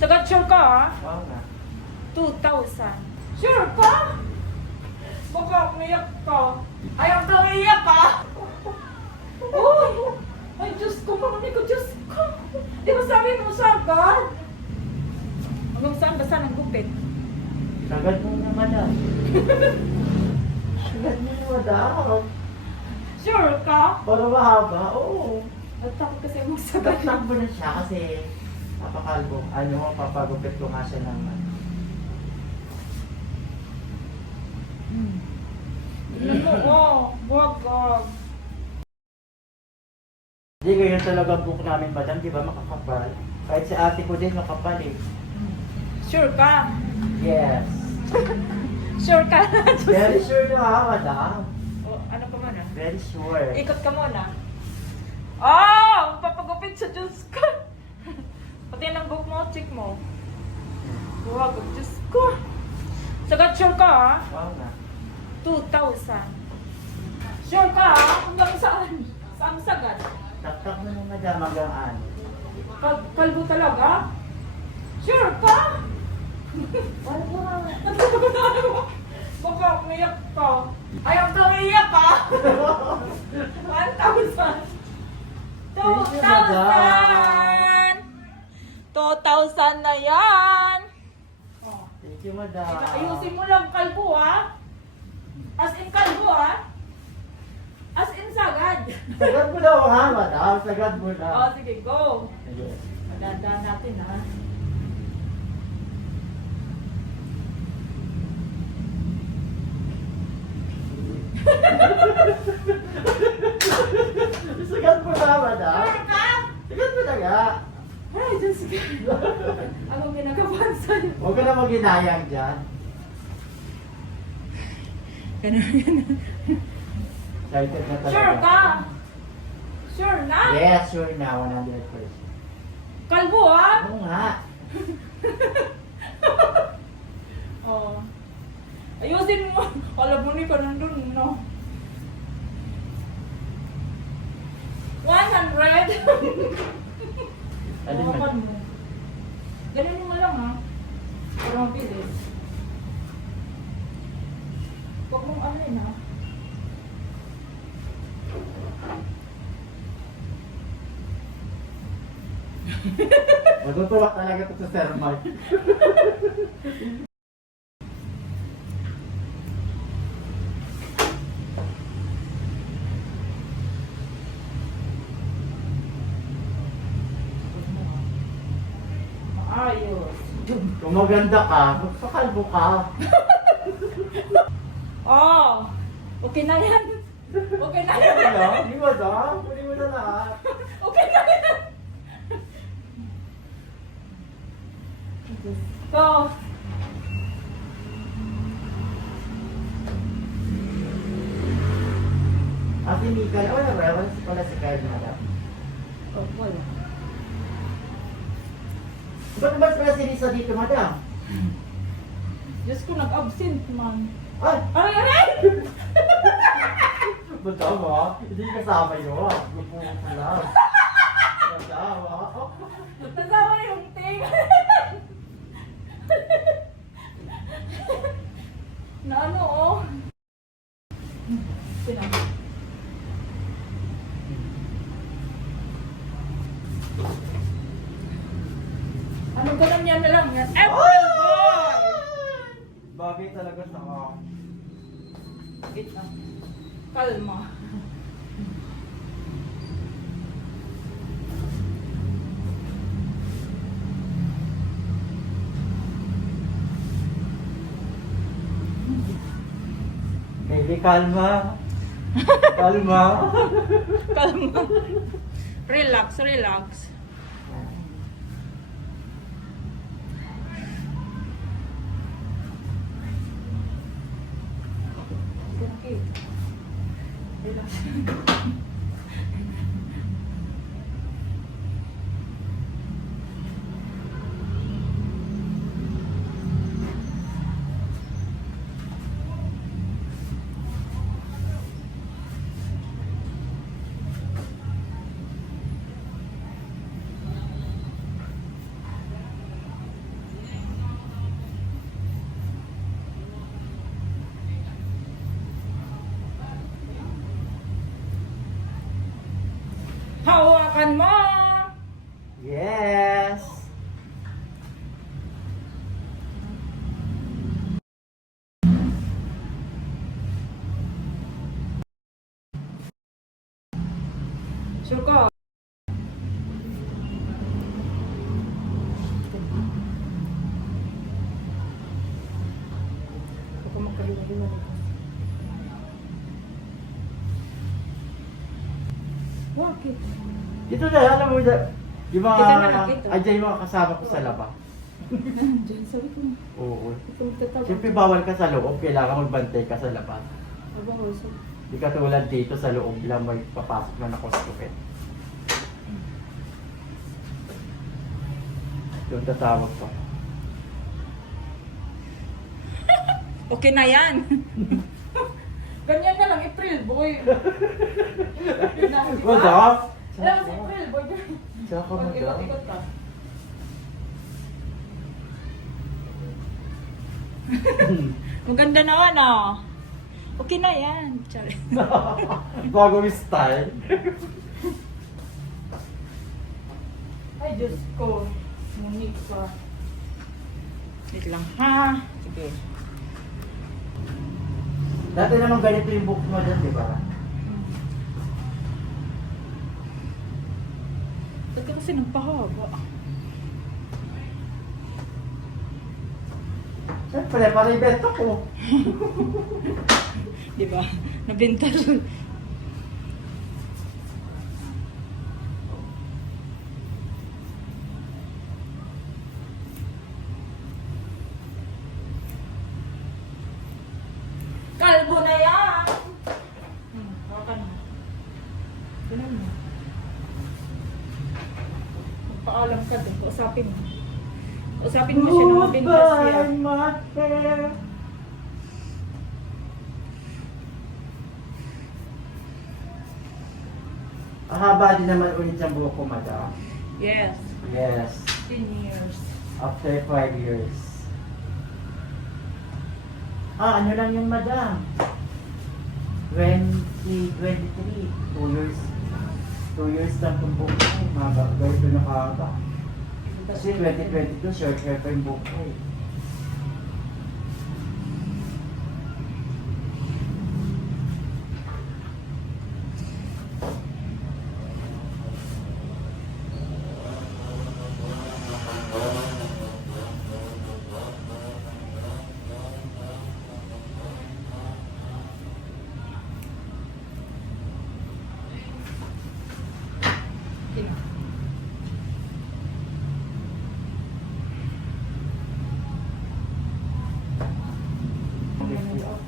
Sagat sure ka ha? Oo nga. 2,000. Sure ka? Baka umiyak ka. Ayaw kang iyak ka. Uy! Ay, Diyos ko, mami ko, Diyos ko. Di ba sabi mo sagad? Hanggang saan ba saan ang gupit? Sagad mo na madam. Sagad mo na madam. Sure ka? Para mahaba, oo. Nagtakot kasi magsagad. Tatakbo na siya kasi papakalbo. Ano, papagupit ko nga siya ng mo, oh, wag, wag. Hindi, ganyan talaga book namin, madam. Di ba makakapal? Kahit si ate ko din makapal eh. Sure ka? Yes. Sure ka? Very sure na ha, madam. oh, ano pa man ah? Very sure. Ikot ka muna. Oh! Papagupit sa Diyos ko. Pati ng book mo, check mo. Wag, Diyos ko. Sagat sure ka ha? Oo nga. 2,000. Sure ka ha? Hanggang saan? Saan sagad? Taktak mo na hanggang ano. Kal kalbo talaga? Sure ka? Wala po nga. Baka umiyak ka. Ayaw kang iyak ka. 1,000. 2,000! 2,000 na yan! Oh. Thank you, madam. Ayusin mo lang kalbo ha. As in kalbo ha. As in sagad. Sagad mo daw ha, madam. Sagad mo Oh, na. sige, go. Sige. Madandaan natin ha. Sagad mo na, madam. Sure ka? Sagad mo na nga. Ay, Diyos ko. Anong ginagawa sa'yo? Huwag ka na maghinayang dyan. Ganun, ganun. Excited na talaga. Sure ka? Sure na? Yes, sure na. 100%. Kalbo ha? Oo nga. Oh. Ayusin mo. Alam mo ni ka nandun, no? 100? Alin man? Hawakan mo. Ganun mo lang ha. Para mabilis. Huwag mong ano yun ha. Matutuwa talaga ito sa Sir Mark. Kung maganda ka, magpakalbo ka. Oh! Okay na yan. Okay na yan. Ano? Hindi mo daw? Hindi mo na lahat. Okay na yan. So, Ate Mika, wala ba? Wala si pala si Kyle, madam. oh, wala. Ba't ba pala si Lisa dito, madam? Diyos ko, nag-absent man. Ay! Aray, aray! Madam ha? Hindi kasama yun. Gusto mo pala. Madam ha? Nasawa na yung ting. na ano, oh. Pinag. Ano ganun yan na lang yan? April boy! Bagay talaga sa ka. Wait lang. Kalma. Baby, kalma. Kalma. Kalma. Relax, relax. Okay. Hawakan mo! Yes! Bakit? Dito na, alam mo, yung yung mga, Dito na, dyan yung mga kasama ko sa laba. Diyan, sabi ko. Oo. Ito magtatawag. Siyempre, bawal ka sa loob, kailangan magbantay ka sa labas. Aba, Rosa. Di ka tulad dito sa loob lang may papasok na nakostupin. Yung tatawag ko. Okay na yan. Ganyan na lang, April, boy. Wala! Alam mo si April, boy. Tsaka mo Mag-ikot-ikot ka. Maganda naman ah. Okay na yan. Sorry. Bagong style. Ay, Diyos ko. Mungik ka. Wait lang, ha? Sige. Dati naman ganito yung book mo dyan, di ba? Ba't ka kasi nagpahaba? Siyempre, para ibenta ko. Di ba? Nabenta doon. Kalbo na yan! Hmm, hawakan mo. Ganun mo. Magpaalam ka doon. Usapin mo. Usapin mo siya na mabintas siya. Goodbye, my friend. Ang haba din naman ulit yung buhok ko, madam. Yes. Yes. 10 years. After five years. Ah, ano lang yung madam? 2023. Two years. Two years lang itong buhok ko. Maba, ganito nakahaba. Kasi 2022, short hair pa yung buhok ko eh. Ganyan na lang.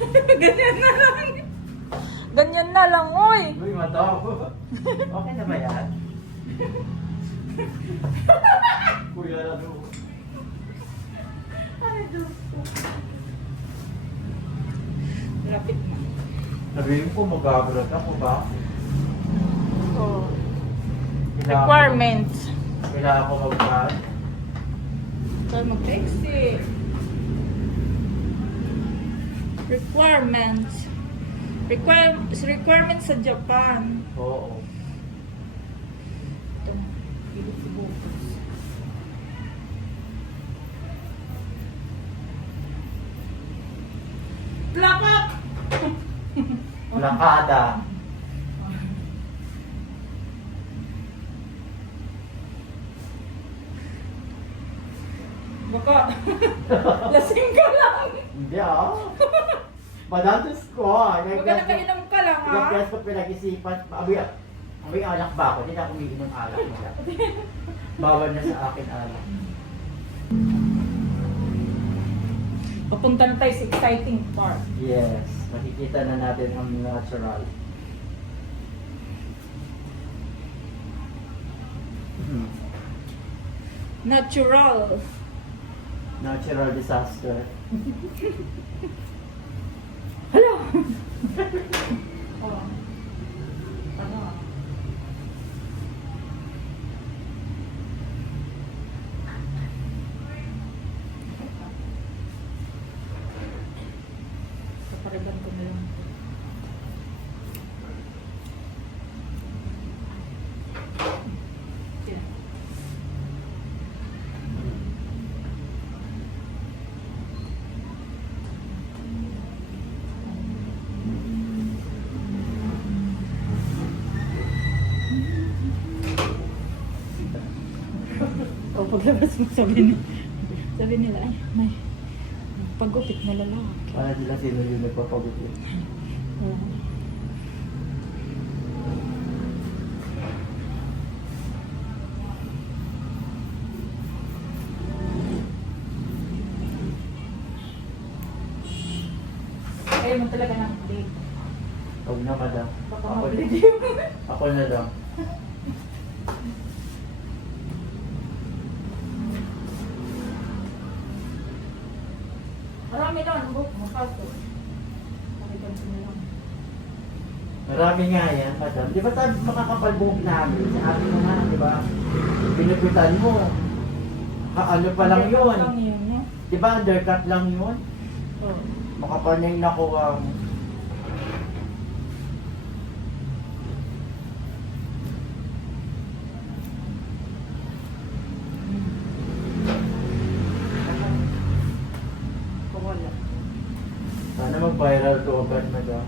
Ganyan na lang, oy. Uy, madam. Okay na ba yan? Kuya na doon. Ay, Diyos ko. Lapit na. Sabihin ko, mag-abroad ako ba? Oh. Kailangan ko- Requirements. Kailangan ko mag Saan mag-exit? Requirements. Require, requirements sa Japan. Oo. Ito, bilog si Botos. Plapak! Lakada. Baka, lasing ka lang. Hindi ah. Madalas ko ah. Huwag ka nakainom ka lang, ha? Kaya ko pinag-isipan. Abi, abi alak ba ako? Hindi na ako umiinom alak. Bawal na sa akin alak. Papunta na tayo sa exciting part. Yes. Makikita na natin ang natural. Hmm. Natural. Natural disaster. Hala! oh. Ano? Kapariban ko na lang. Paglabas mo sabi ni sabi nila ay may pagupit na lalaki. Para nila sino yung nagpapagutin. Oo. Ayaw mo talaga ng date. Huwag na madam. Baka Ako, mabili yung... ako na lang. Marami nga yan, madam. Di ba sabi makakapal buhok namin? Sabi mo nga, di ba? Pinupitan mo. Ha, ano pa lang yun? Di ba undercut lang yun? Makapal na yung nakuha mo. Sana mag-viral to agad, madam.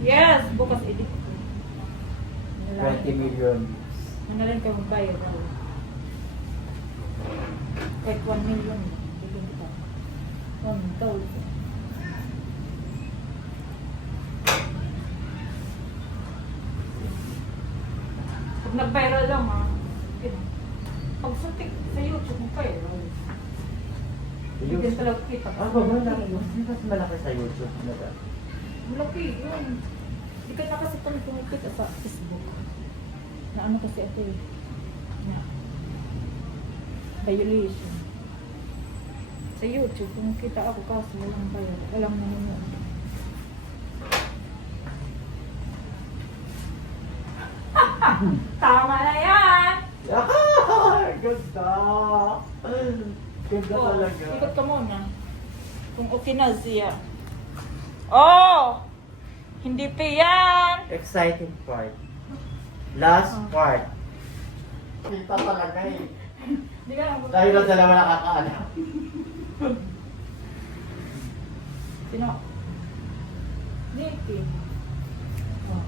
Yes, bukas edit ko. 20 million. Ano rin ka magbayad? Kahit 1 million. Bigyan kita. 1,000. Pag nag-viral lang ha. eh, Pag sa, tik- sa YouTube mo viral. Bigyan talaga kita. Ah, ba ba? Mas, malaki sa YouTube, madam. Malaki yun. Hindi ka na kasi kami kumikita sa Facebook. Na ano kasi ito eh. Na violation. Sa YouTube, kumikita ako kaso walang bayar. Walang nanonood. Tama na yan! Ah, ganda! Oh, talaga. Ikot ka muna. Kung okay na siya. Oh! Hindi pa yan! Exciting part. Last Oh. part. Kita talaga eh. Hindi. Tayo lang dalawa nakakaalam. Sino? Nicky. Oh.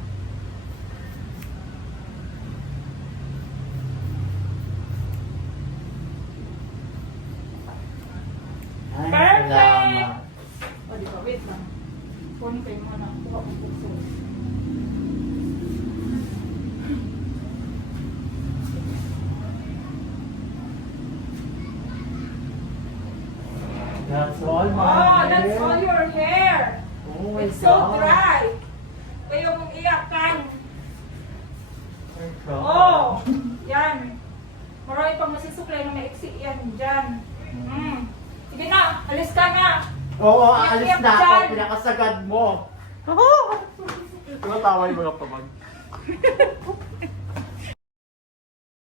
Ay, Perfect! salamat. O, di ba? Wait lang. Kunin ko yung mga nakuha ko puso. That's all, my Oh, that's all your hair. Oh my It's so God. dry. Kaya mong iyakan. My God. Oh, yan. Marami pang masisuklay na maiksi yan dyan. Mm. Sige na, alis ka na. Oo, aalis na ako. dyan. Pinakasagad mo. Tumatawa yung mga pamag.